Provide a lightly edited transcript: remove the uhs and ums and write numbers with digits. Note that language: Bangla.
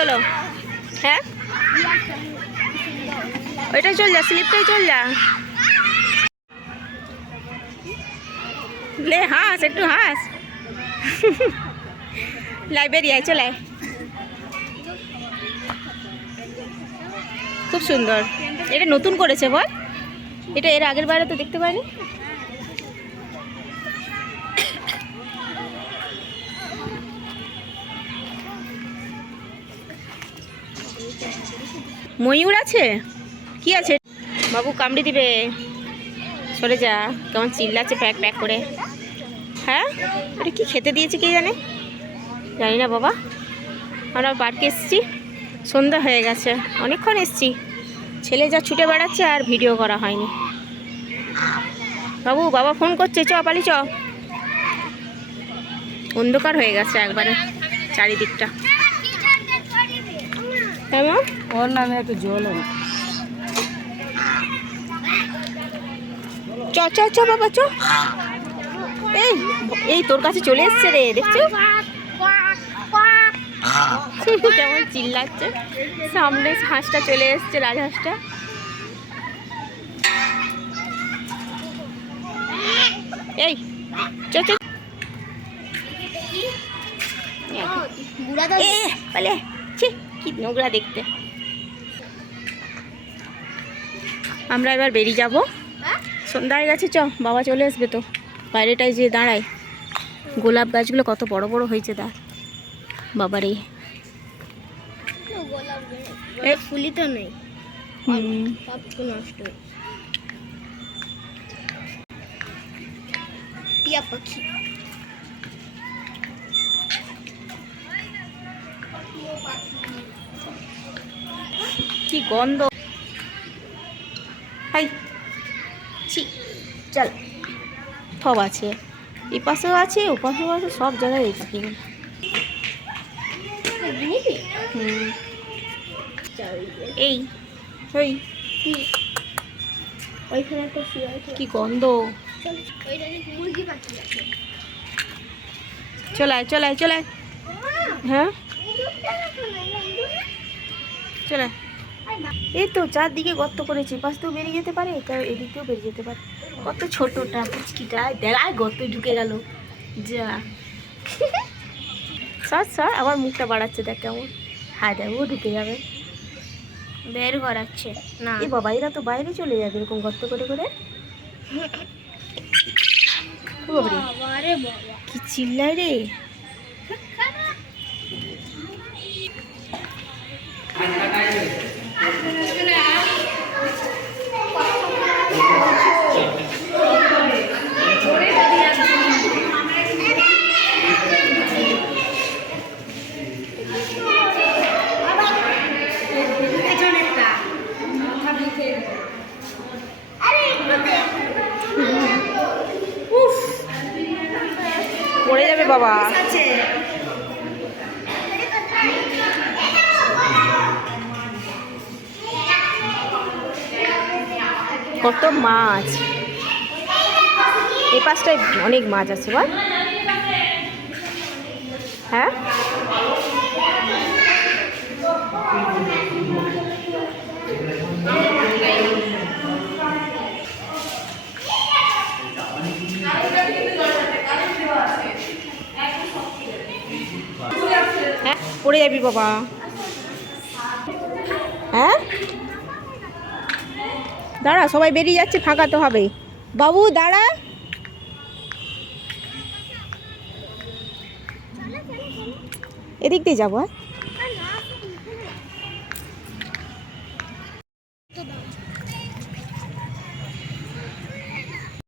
হলো? হ্যাঁ ওইটাই চল যা, স্লিপটাই চল যা। লে হাস, একটু হাস। লাইব্রেরি আয়, চলে আয়। খুব সুন্দর, এটা নতুন করেছে বল, এটা এর আগের বারে তো দেখতে পাইনি। ময়ূর আছে, কি আছে? বাবু কামড়ে দিবে, সরে যা। কেমন চিল্লাচ্ছে প্যাক প্যাক করে। হ্যাঁ এটা কি খেতে দিয়েছে কে জানে, জানি না বাবা। আমরা পার্কে এসেছি, সন্ধ্যা হয়ে গেছে, অনেকক্ষণ এসেছি। ছেলে যা ছুটে বেড়াচ্ছে আর ভিডিও করা হয়নি। বাবু বাবা ফোন করছে, চ পালি চ। অন্ধকার হয়ে গেছে একবারে চারিদিকটা। কেমন ওর নামে একটু জল হবে। চ চ চ বাবা চ। এই এই তোর কাছে চলে এসছে রে, দেখছো কেমন চিল্লাচ্ছে। সামনে হাঁসটা চলে এসছে, রাজহাঁসটা। এই চ চ বলে কি নোংরা দেখতে। আমরা এবার বেরিয়ে যাব, সন্ধ্যা হয়ে গেছে। চ বাবা চলে আসবে তো। বাইরেটায় যে দাঁড়ায়, গোলাপ গাছগুলো কত বড় বড় হয়েছে তার বাবারে। ফুলি তো নেই, নষ্ট। টিয়া পাখি কি গন্ধ। হাই ছি, চল। সব আছে, এ পাশেও আছে ও পাশেও আছে, সব জায়গায় এই পাখিগুলো। এই ওই ওইখানে একটা কি গন্ধ। মুরগি পাখি আছে। চলায় চলায় চলায়। হ্যাঁ চলায়। এই তো চারদিকে গর্ত করেছে, পাশ তো বেরিয়ে যেতে পারে, এদিকেও বেরিয়ে যেতে পারে। কত ছোটটা পুচকিটা, দেখায় গর্ত ঢুকে গেল যা। সর সর, আবার মুখটা বাড়াচ্ছে, দেখ কেমন। হায় দেখ ও ঢুকে যাবে, বের করাচ্ছে না। এই বাবা এরা তো বাইরে চলে যাবে এরকম গর্ত করে করে। কি চিল্লায় রে। পড়ে যাবে বাবা। কত মাছ, এই পাশটায় অনেক মাছ আছে বল। হ্যাঁ হ্যাঁ পড়ে যাবি বাবা। হ্যাঁ দাঁড়া, সবাই বেরিয়ে যাচ্ছে, ফাঁকা তো হবে। বাবু দাঁড়া, এদিক দিয়ে যাবো।